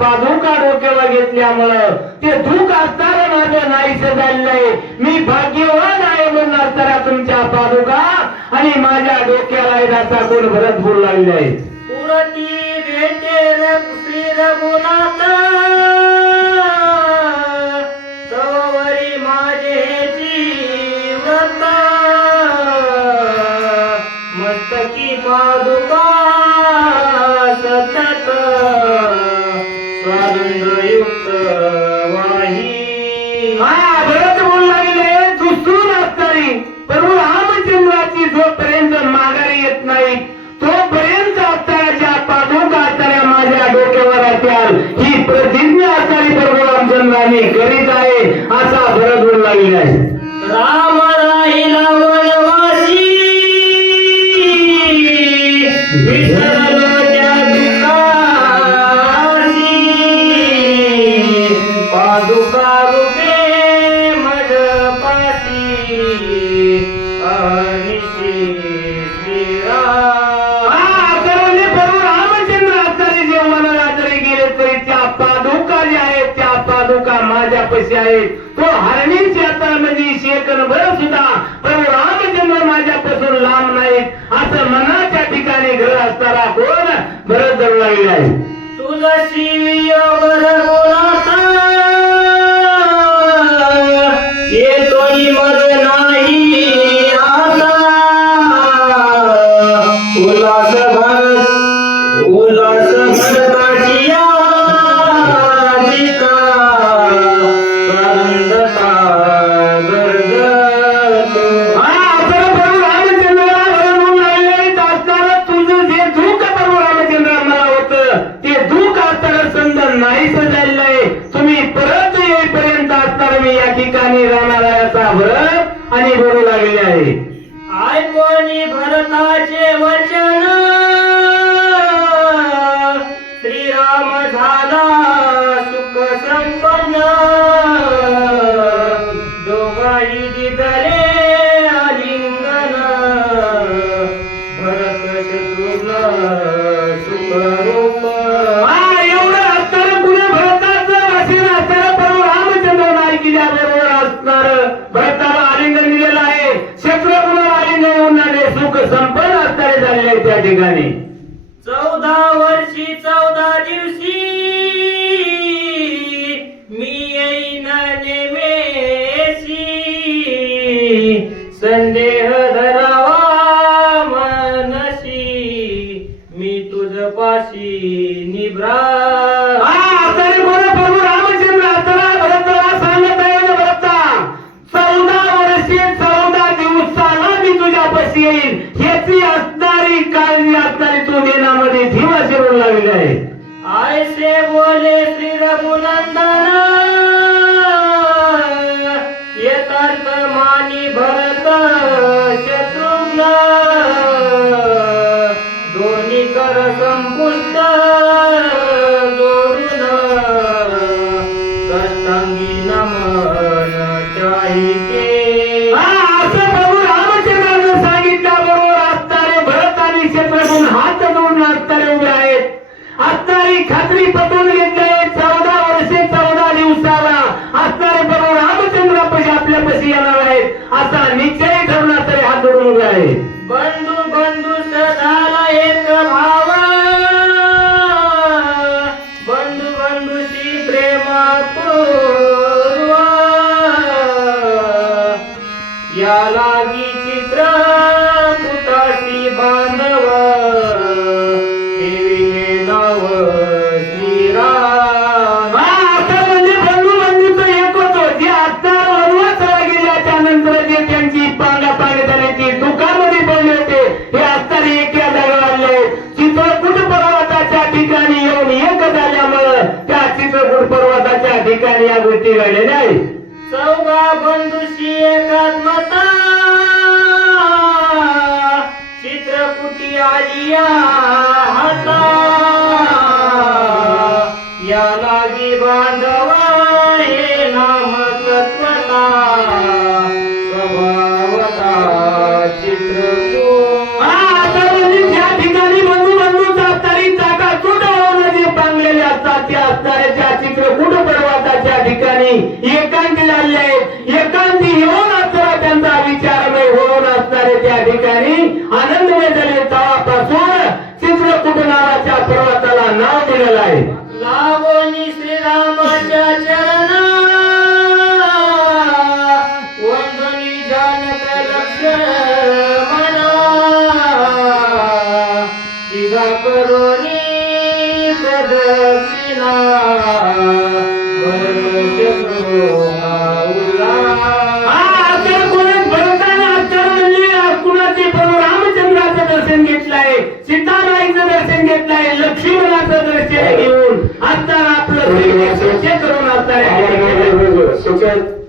पादुका डोक्यावर घेतल्यामुळं ते दुःख असताना माझ्या नाहीसं झालंय मी भाग्यवान आहे म्हणून तर तुमच्या पादुका आणि माझ्या डोक्याला याचा गुण भरत बोल लागले आहे पुरती भेटे श्री रघुनाथ स्वानंदयुक्त वाही भरत बोल लागले दुसरून असणारी प्रभू रामचंद्राची जोपर्यंत माघारी येत नाही तोपर्यंत अवताराच्या पादुका असणाऱ्या माझ्या डोक्यावर असत्याल ही प्रतिज्ञा असणारी प्रभू रामचंद्राने करीत आहे असा भरत बोल लागले. आहे राम राहिला वनवासी. विसरलो करायचे पैसे आहेत तो हरणीची आता म्हणजे शेकन भर सुद्धा. प्रभू रामचंद्र माझ्यापासून लांब नाही. असं मनाच्या ठिकाणी घर असताना कोण भरत धरू लागले आहे? तुलसी ठिकाणी राहणार आहे भरत आणि भरू लागले आहे. ऐकोनी भरताचे वचन ठिकाणी. चौदा वर्षी चौदा दिवशी शिरून ऐसे बोले श्री रघुनंदन. असणारी खात्री पटवून घेतले चौदा वर्षे चौदा दिवसाला. असणारे प्रभू रामचंद्रापाशी आपल्यापाशी येणार आहेत. असा निश्चय ठरवून तरी हा जोडून उभे बंधू बंधू झाला एक भाव. बंधू बंधूची प्रेम पूर्व या लागी चित्र पुताशी बांधव. त्या पर्वताच्या ठिकाणी या गोष्टी घडलेल्या आहेत चौगा बंधुशी एकात्मता चित्रकुटी आलिया एकांती झाले असताना